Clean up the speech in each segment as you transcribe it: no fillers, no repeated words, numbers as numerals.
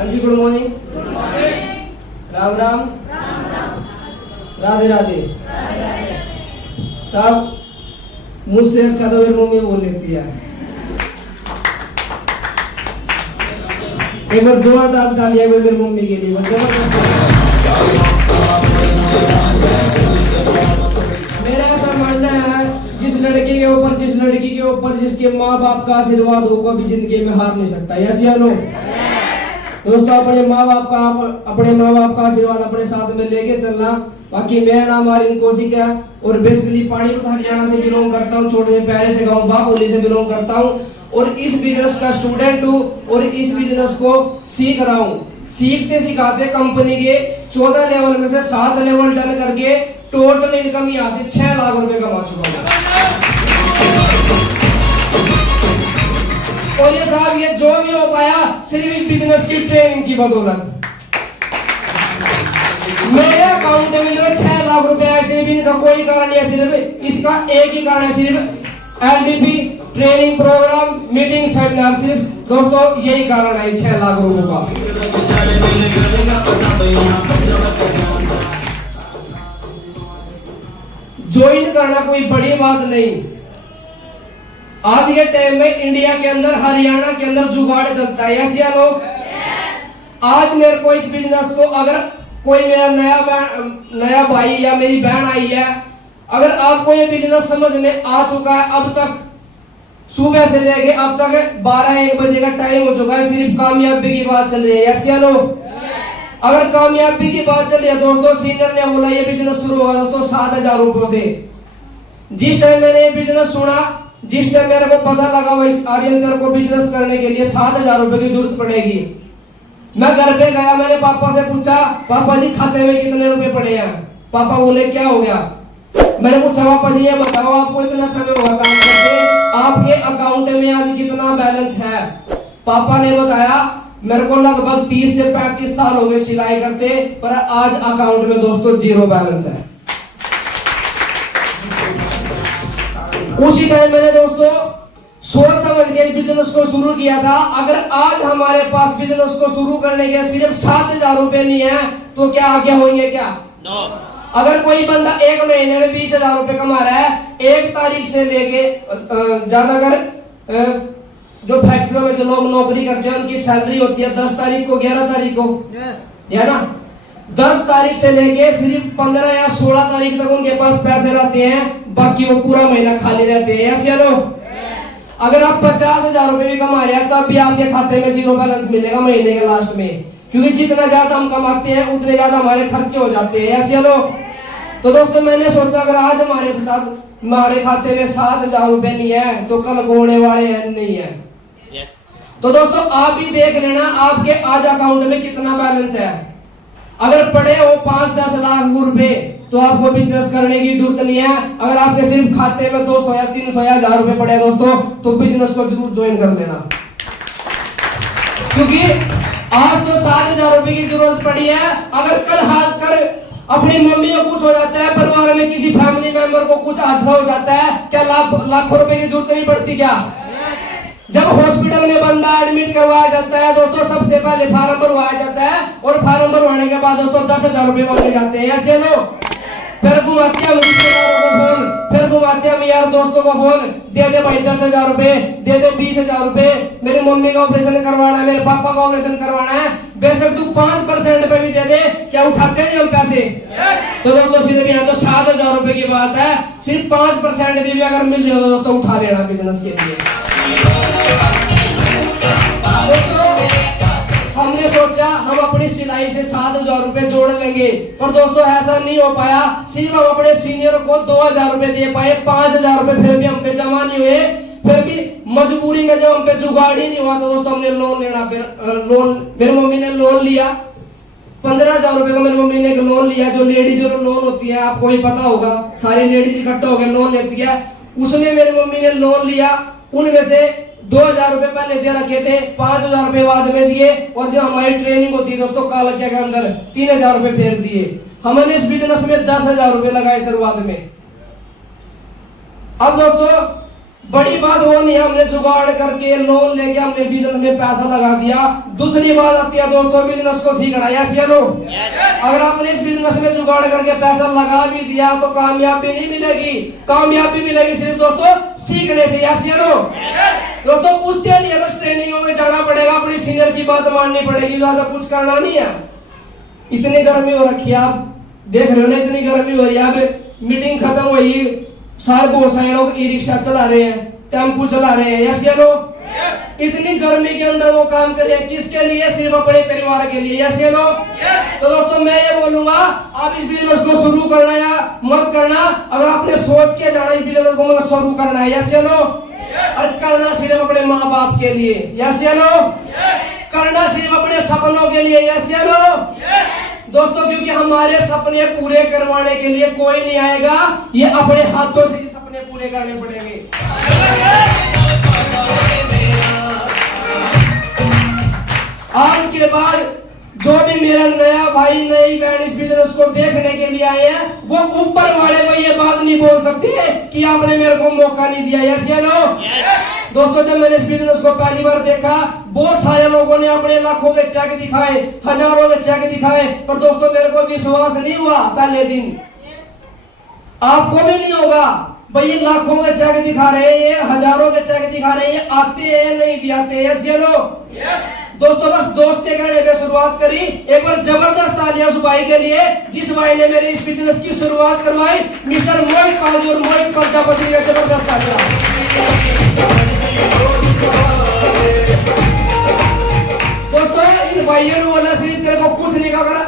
हाँ जी, good morning. Ram Ram. Radhe Radhe. साहब, मुझसे अच्छा तो मेरी मम्मी बोल लेती है। एक बार जोरदार तालियां मेरी मम्मी के लिए। मेरा ऐसा मानना है, जिस लड़की के ऊपर जिसके माँ बाप का आशीर्वाद हो, कभी जिंदगी में हार नहीं सकता। यस या नो? दोस्तों, अपने माँ बाप का आशीर्वाद अपने साथ में लेके चलना। बाकी मेरा नाम आर्यन कौशिक है और बेसिकली पानीपत हरियाणा से बिलोंग करता हूँ। छोटे प्यारे से गाँव बापोली से बिलोंग करता हूँ और इस बिजनेस का स्टूडेंट हूँ और इस बिजनेस को सीख रहा हूँ। सीखते सिखाते कंपनी के 14 लेवल में से 7 लेवल डन करके टोटल इनकम यहाँ से 6 लाख रुपए कमा चुका हूँ। और ये साहब, ये जो भी हो पाया सिर्फ इस बिजनेस की ट्रेनिंग की बदौलत। मेरे अकाउंट में जो 6 लाख रुपए ऐसे भी इनका कोई कारण नहीं है, सिर्फ इसका एक ही कारण है, सिर्फ LDP training program, meeting, seminar. सिर्फ दोस्तों यही कारण है 6 लाख रुपए का। ज्वाइन करना कोई बड़ी बात नहीं। आज के टाइम में इंडिया के अंदर, हरियाणा के अंदर जुगाड़ चलता है। यस या नो? आज मेरे को इस बिजनेस को, अगर कोई मेरा नया भाई या मेरी बहन आई है, अगर आपको ये बिजनेस समझ में आ चुका है, अब तक सुबह से लेके अब तक 12-1 बजे का टाइम हो चुका है, सिर्फ कामयाबी की बात चल रही है। यस या नो? अगर कामयाबी की बात चल रही है दोस्तों, सीनियर ने बोला ये बिजनेस शुरू होगा दोस्तों 7,000 रुपयों से। जिस टाइम मैंने ये बिजनेस सुना, जिस टाइम मेरे को पता लगा आर्यन तेरे को बिजनेस करने के लिए 7,000 रुपए की जरूरत पड़ेगी, मैं घर पे गया, मैंने पापा से पूछा, पापा जी खाते में कितने रुपए पड़े हैं? पापा बोले क्या हो गया? मैंने पूछा, पापा जी ये बताओ, आपको इतना समय हुआ काम करते, आपके अकाउंट में आज कितना बैलेंस है? पापा ने बताया, मेरे को लगभग 30 से 35 साल हो गए सिलाई करते, पर आज अकाउंट में दोस्तों 0 बैलेंस है। उसी टाइम मैंने दोस्तों सोच समझ के बिजनेस को शुरू किया था। अगर आज हमारे पास बिजनेस को शुरू करने के सिर्फ 7,000 रुपए नहीं है, तो क्या आगे होंगे क्या? अगर कोई बंदा एक महीने में 20,000 रुपए कमा रहा है, 1 तारीख से लेके ज्यादातर जो फैक्ट्रियों में जो लोग नौकरी करते हैं उनकी सैलरी होती है 10 तारीख को, 11 तारीख को, है ना? 10 तारीख से लेके सिर्फ 15 या 16 तारीख तक उनके पास पैसे रहते हैं, बाकी वो पूरा महीना खाली रहते हैं। यस या नो? अगर आप 50,000 रुपए भी कमा रहे हैं तब भी आपके खाते में 0 बैलेंस मिलेगा महीने के लास्ट में, क्योंकि जितना ज्यादा हम कमाते हैं उतने ज्यादा हमारे खर्चे हो जाते हैं। यस या नो? तो दोस्तों मैंने सोचा, अगर आज हमारे खाते में 7,000 रुपए नहीं है तो कल होने वाले हैं नहीं है। तो दोस्तों आप ही देख लेना आपके आज अकाउंट में कितना बैलेंस है। अगर पड़े हो 5-10 लाख रुपए तो आपको बिजनेस करने की जरूरत नहीं है। अगर आपके सिर्फ खाते में 200 या 300 या 1,000 रुपए पड़े दोस्तों, तो बिजनेस को जरूर ज्वाइन कर लेना, क्योंकि आज तो 7,000 रुपए की जरूरत पड़ी है। अगर कल हाथ कर अपनी मम्मी को कुछ हो जाता है, परिवार में किसी फैमिली मेंबर को कुछ हादसा हो जाता है, क्या लाखों रुपए की जरूरत नहीं पड़ती क्या? जब हॉस्पिटल में बंदा एडमिट करवाया जाता है दोस्तों, सबसे पहले फार्म भरवाया जाता है और फार्म भरवाने के बाद दोस्तों 10,000 रुपए मांगे जाते हैं। ऐसे लो, फिर घुमाते हम रिश्तेदारों को फोन, फिर घुमाते हम यार दोस्तों को फोन, दे दे भाई 10,000 रुपए, दे दे 20,000 रुपए, मेरी मम्मी का ऑपरेशन करवाना है, मेरे पापा का ऑपरेशन करवाना है, बेशक तू 5% पे भी दे दे, क्या उठाते हैं हम पैसे? तो दोस्तों सिर्फ यहाँ तो 7,000 रुपए की बात है, सिर्फ 5% भी अगर मिल जाए तो दोस्तों उठा लेना बिजनेस के लिए। हमने सोचा हम अपनी सिलाई से 7,000 रुपए जोड़ लेंगे, पर दोस्तों ऐसा नहीं हो पाया। सिर्फ हम अपने सीनियर को 2,000 रुपए दे पाए, 5,000 रुपए फिर भी हम पे जमा नहीं हुए। फिर भी मजबूरी में जब हम पे जुगाड़ ही नहीं हुआ तो दोस्तों हमने लोन लेना, मेरी मम्मी ने लोन लिया 15,000 रुपए का। मेरी मम्मी ने एक लोन लिया, जो लेडीज लोन होती है, आपको भी पता होगा, सारी लेडीज इकट्ठा होकर लोन लेती है। उसमें मेरी मम्मी ने लोन लिया, उनमें से 2,000 रुपए पहले दे रखे थे, 5,000 रुपए बाद में दिए, और जो हमारी ट्रेनिंग होती है दोस्तों कालकिया के अंदर 3,000 रुपए फिर दिए। हमने इस बिजनेस में 10,000 रुपए लगाए शुरुआत में। अब दोस्तों बड़ी बात वो नहीं, हमने जुगाड़ करके लोन लेके हमने बिजनेस में पैसा लगा दिया। दूसरी बात आती है दोस्तों, बिजनेस को सीखना। यस या नो? अगर आपने इस बिजनेस में जुगाड़ करके पैसा लगा भी दिया तो कामयाबी नहीं मिलेगी, कामयाबी मिलेगी सिर्फ दोस्तों सीखने से। यस या नो? दोस्तों उसके लिए बस ट्रेनिंगों में जाना पड़ेगा, अपनी सीनियर की बात माननी पड़ेगी, ज्यादा कुछ करना नहीं है। इतनी गर्मी हो रखी है, आप देख रहे हो ना, इतनी गर्मी हो रही है। अब मीटिंग खत्म हुई, सारे बहुत सारे लोग ई रिक्शा चला रहे हैं, टेम्पू चला रहे हैं। यस या नो? इतनी गर्मी के अंदर वो काम कर रहे हैं, किसके लिए? सिर्फ अपने परिवार के लिए। यस या नो? तो दोस्तों मैं ये बोलूंगा, आप इस बिजनेस को शुरू करना या मत करना, अगर आपने सोच के जाना इस बिजनेस को मतलब शुरू करना है। यस या नो? और करना सिर्फ अपने माँ बाप के लिए। यस या नो? करना सिर्फ अपने सपनों के लिए। यस या नो? दोस्तों क्योंकि हमारे सपने पूरे करवाने के लिए कोई नहीं आएगा, ये अपने हाथों से सपने पूरे करने पड़ेंगे। आज के बाद जो भी मेरा नया भाई नई बहन इस बिजनेस को देखने के लिए आए हैं, वो ऊपर वाले को ये बात नहीं बोल सकते कि आपने मेरे को मौका नहीं दिया। यस या नो? दोस्तों जब मैंने इस बिजनेस को पहली बार देखा, बहुत सारे लोगों ने अपने लाखों के चेक दिखाए, हजारों के चेक दिखाए, पर दोस्तों मेरे को विश्वास नहीं हुआ पहले दिन। आपको भी नहीं होगा भाई, ये लाखों के चेक दिखा रहे हैं, ये हजारों के चेक दिखा रहे हैं, ये आते हैं नहीं भी आते। यस या नो? दोस्तों बस दोस्त के कहने पे शुरुआत करी। एक बार जबरदस्त तालियां उस भाई के लिए जिस भाई ने मेरे इस बिजनेस की शुरुआत करवाई, मिस्टर मोहित पालजोर, मोहित प्रजापति का जबरदस्त तालियां। दोस्तों इन भाइयों ने बोला सिर्फ तेरे को कुछ नहीं करना,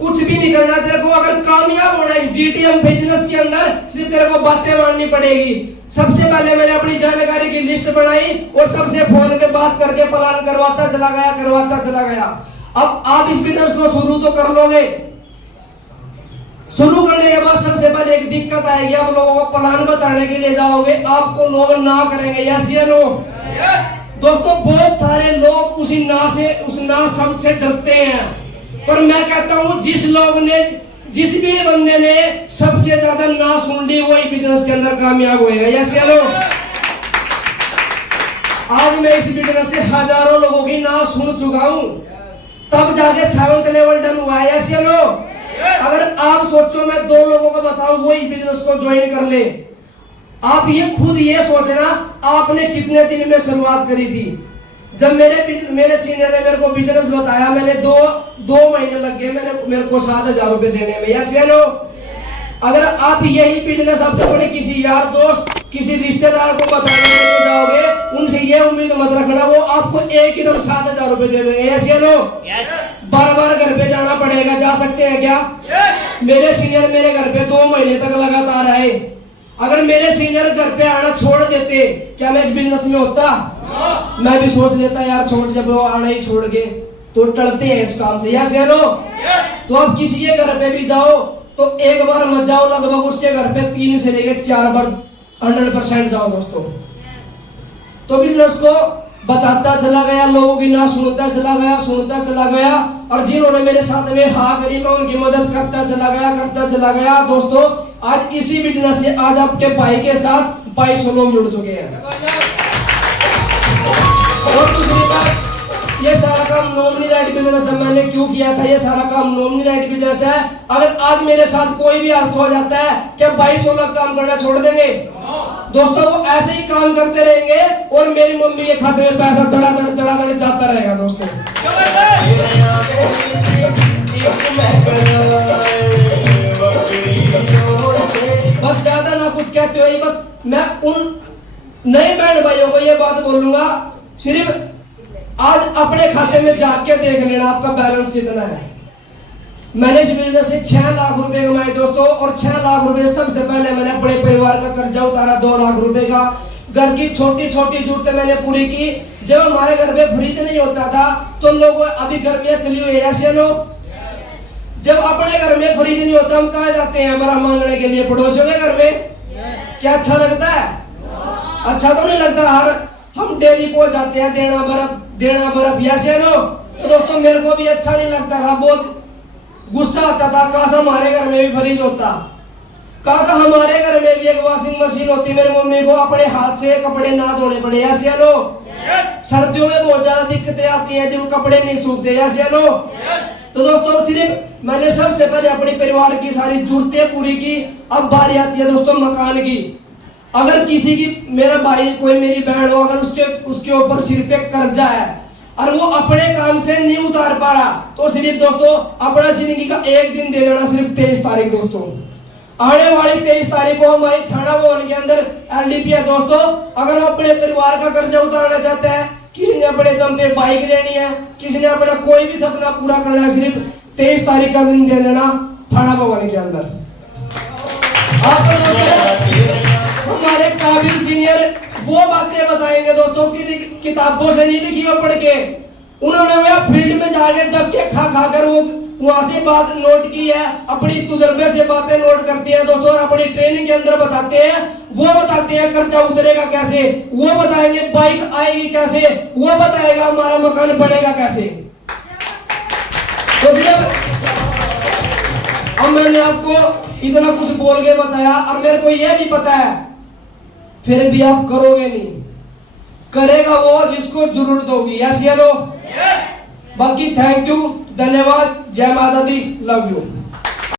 कुछ भी नहीं करना, तेरे को अगर कामयाब होना है इस डीटीएम बिजनेस के अंदर, सिर्फ तेरे को बातें माननी पड़ेगी। सबसे पहले मैंने अपनी जानकारी की लिस्ट बनाई और सबसे फोन पे बात करके प्लान करवाता चला गया। अब आप इस बिजनेस को शुरू तो कर लोगे, शुरू करने के बाद सबसे पहले एक दिक्कत आएगी, आप लोगों को प्लान बताने के लिए जाओगे, आपको लोग ना करेंगे। यस या नो? दोस्तों बहुत सारे लोग उस ना शब्द से डरते हैं, पर मैं कहता हूं जिस भी बंदे ने सबसे ज्यादा ना सुन ली वही बिजनेस के अंदर कामयाब होएगा। यस या नो? आज मैं इस बिजनेस से हजारों लोगों की ना सुन चुका हूं, तब जाके 7th लेवल डन हुआ है। यस या नो? अगर आप सोचो मैं 2 लोगों को बताऊं वो इस बिजनेस को ज्वाइन कर ले, आप ये खुद ये सोचना आपने कितने दिन में शुरुआत करी थी। जब मेरे सीनियर ने मेरे को बिजनेस बताया, मैंने दो महीने लग गए मेरे को 7,000 रुपए देने में। यस या नो? अगर आप यही बिजनेस आप अपने किसी यार दोस्त किसी रिश्तेदार को बताने के लिए जाओगे, उनसे ये उम्मीद मत रखना वो आपको एक ही दम 7,000 रुपए दे देंगे। यस या नो? बार-बार घर पे जाना पड़ेगा। जा सकते हैं क्या? मेरे सीनियर मेरे घर पे 2 महीने तक लगातार आए। अगर मेरे सीनियर घर पे आना छोड़ देते, क्या मैं इस बिजनेस में होता? मैं भी सोच लेता यार छोड़, जब वो आना ही छोड़ गए तो टलते हैं इस काम से। यस या नो? तो अब किसी के घर पे भी जाओ तो एक बार मत जाओ, लगभग उसके घर पे 3 से लेकर 4 बार 100% जाओ दोस्तों। तो बिजनेस को बताता चला गया, लोगों की ना सुनता चला गया, और जिन्होंने मेरे साथ में हाँ करी मैं उनकी मदद करता चला गया। दोस्तों आज इसी बिजनेस से आज आपके भाई के साथ 2200 लोग जुड़ चुके हैं। और दूसरी बात, ये सारा काम नॉमिनी राइट बिजनेस है। मैंने क्यों किया था? ये सारा काम नॉमिनी राइट बिजनेस है। अगर आज मेरे साथ कोई भी हादसा हो जाता है, क्या 2200 लोग काम करना छोड़ देंगे? दोस्तों वो ऐसे ही काम करते रहेंगे और मेरी मम्मी के खाते में पैसा धड़ाधड़ जाता रहेगा। दोस्तों बस ज्यादा ना कुछ कहते हो, बस मैं उन नए बहन भाइयों को ये बात बोलूंगा, सिर्फ आज अपने खाते में जाके देख लेना आपका बैलेंस कितना है। मैंने इस बिजनेस से 6 लाख रुपए कमाए दोस्तों, और 6 लाख रुपए सबसे पहले मैंने अपने परिवार का कर्जा उतारा 2 लाख रुपए का। घर की छोटी छोटी जरूरतें मैंने पूरी की। जब हमारे घर में फ्रिज नहीं होता था तो लोग, अभी गर्मियां चली हुई है, ऐसे लोग जब अपने घर में फ्रिज नहीं होता हम कहाँ जाते हैं हमारा मांगने के लिए? पड़ोसियों के घर में। क्या अच्छा लगता है? अच्छा तो नहीं लगता। हम डेली को जाते हैं देना बर्फ ऐसे लो। तो दोस्तों मेरे को भी अच्छा नहीं लगता था, बहुत गुस्सा आता था, काश हमारे घर में भी फ्रिज होता। काश हमारे घर में भी एक वॉशिंग मशीन होती, मेरी मम्मी को अपने हाथ से कपड़े ना धोने पड़े। यस या नो? सर्दियों में बहुत ज्यादा दिक्कतें आती हैं जब कपड़े नहीं सूखते। यस या नो? तो दोस्तों सिर्फ मैंने सबसे पहले अपने परिवार की सारी जरूरतें पूरी की। अब बारी आती है दोस्तों मकान की। अगर किसी की, मेरा भाई कोई मेरी बहन हो, अगर उसके ऊपर सिर पे कर्जा है और वो अपने काम से नहीं उतार पा रहा, तो सिर्फ दोस्तों अपना जिंदगी का एक दिन दे देना, सिर्फ 23 तारीख दोस्तों। आने वाली 23 तारीख को हमारी थाना भवन के अंदर एलडीपी है दोस्तों। अगर वो अपने परिवार का कर्जा उतारना चाहता है, किसी ने अपने दम पे बाइक लेनी है, किसी ने अपना कोई भी सपना पूरा करना है, सिर्फ 23 तारीख का दिन दे देना थाना भवन के अंदर। आपको दोस्तों हमारे काबिल सीनियर वो बातें बताएंगे दोस्तों की किताबों से नहीं लिखी, वो पढ़ के उन्होंने वह फील्ड में जाके धक्के खा कर वो वहां से बात नोट की है, अपनी तजुर्बे से बातें नोट करती है दोस्तों, और अपनी ट्रेनिंग के अंदर बताते हैं। वो बताते हैं कर्जा उतरेगा कैसे, वो बताएंगे बाइक आएगी कैसे, वो बताएगा हमारा मकान बनेगा कैसे। तो सिर्फ अब मैंने आपको इतना कुछ बोल के बताया, और मेरे को यह भी पता है फिर भी आप करोगे नहीं। करेगा वो जिसको जरूरत होगी। यस या नो? बाकी थैंक यू, धन्यवाद, जय माता दी, लव यू।